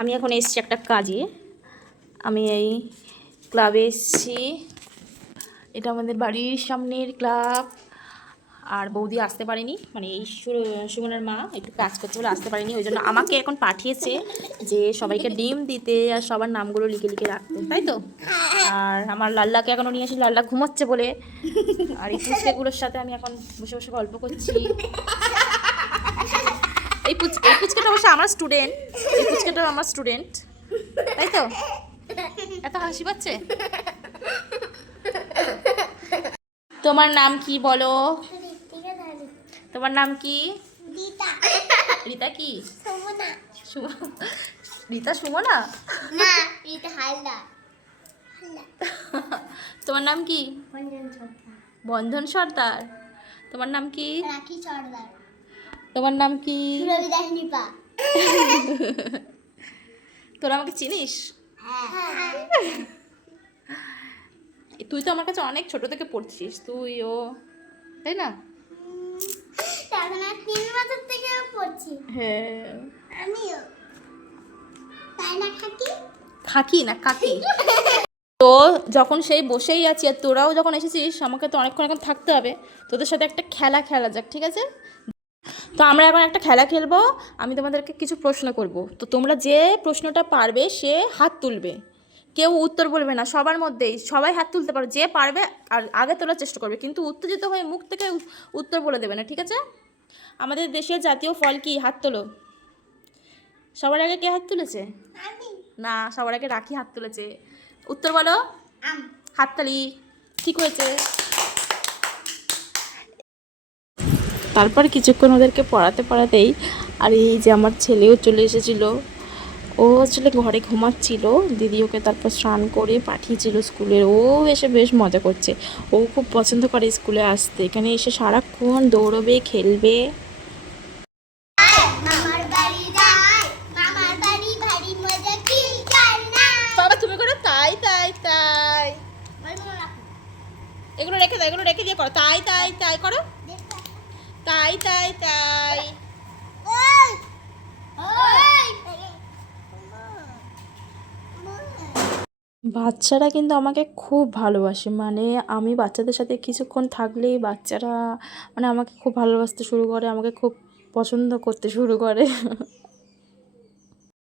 আমি এখন এসছি একটা কাজে। আমি এই ক্লাবে এসেছি। এটা আমাদের বাড়ির সামনের ক্লাব আর বৌদি আসতে পারেনি। মানে এই সুমনের মা একটু কাজ করছে বলে আসতে পারেনি। ওই জন্য আমাকে এখন পাঠিয়েছে যে সবাইকে ডিম দিতে আর সবার নামগুলো লিখে লিখে রাখতে। তাই তো? আর আমার লাল্লাকে এখনও নিয়ে আসি লাল্লা ঘুমাচ্ছে বলে। আর এই সাথে আমি এখন বসে বসে গল্প করছি। এই এই পুচকাটা অবশ্য আমার স্টুডেন্ট এই পুচকাটাও আমার স্টুডেন্ট তাই তো? এত হাসি পাচ্ছে? তোমার নাম কি বলো? তোমার নাম কি? রীতা। কি? রীতা সুমনা? তোমার নাম কি? বন্ধন সর্দার। তোমার নাম কি? রাখি সর্দার। তোমার নাম কি? তোরা আমাকে চিনিস? হ্যাঁ। তুই তো আমার কাছে অনেক ছোট থেকে পড়ছিস তুই ও তাই না? তিন বছর থেকে পড়ছি। হ্যাঁ। আমিও। তাই না খাকি? খাকি না কাকি? তো যখন সেই বসেই আছি আর তোরাও যখন এসেছিস আমাকে তো অনেকক্ষণ এখন থাকতে হবে। তোদের সাথে একটা খেলা খেলা যাক ঠিক আছে? তো আমরা এখন একটা খেলা খেলব আমি তোমাদেরকে কিছু প্রশ্ন করব। তো তোমরা যে প্রশ্নটা পারবে সে হাত তুলবে। কেউ উত্তর বলবে না সবার মধ্যেই সবাই হাত তুলতে পারো যে পারবে আর আগে তোলার চেষ্টা করবে কিন্তু উত্তেজিত হয়ে মুখ থেকে উত্তর বলে দেবে না ঠিক আছে? আমাদের দেশের জাতীয় ফল কি? হাত তোলো। সবার আগে কে হাত তুলেছে? না সবার আগে রাখি হাত তুলেছে। উত্তর বলো। হাততালি ঠিক হয়েছে। তারপর কিছুক্ষণ ওদেরকে পড়াতে পড়াতেই আর এই যে আমার ছেলেও চলে এসেছিল ও আসলে ঘরে ঘুমাচ্ছিল দিদি ওকে তারপর স্নান করে পাঠিয়েছিল স্কুলে ও এসে বেশ মজা করছে। ও খুব পছন্দ করে স্কুলে আসতে এখানে এসে সারাক্ষণ দৌড়বে খেলবে। তাই তাই তাই। এগুলো রেখে দাও এগুলো রেখে দিয়ে করো তাই তাই তাই করো। তাই তাই তাই। বাচ্চারা কিন্তু আমাকে খুব ভালোবাসে মানে আমি বাচ্চাদের সাথে কিছুক্ষণ থাকলেই বাচ্চারা মানে আমাকে খুব ভালোবাসতে শুরু করে, আমাকে খুব পছন্দ করতে শুরু করে।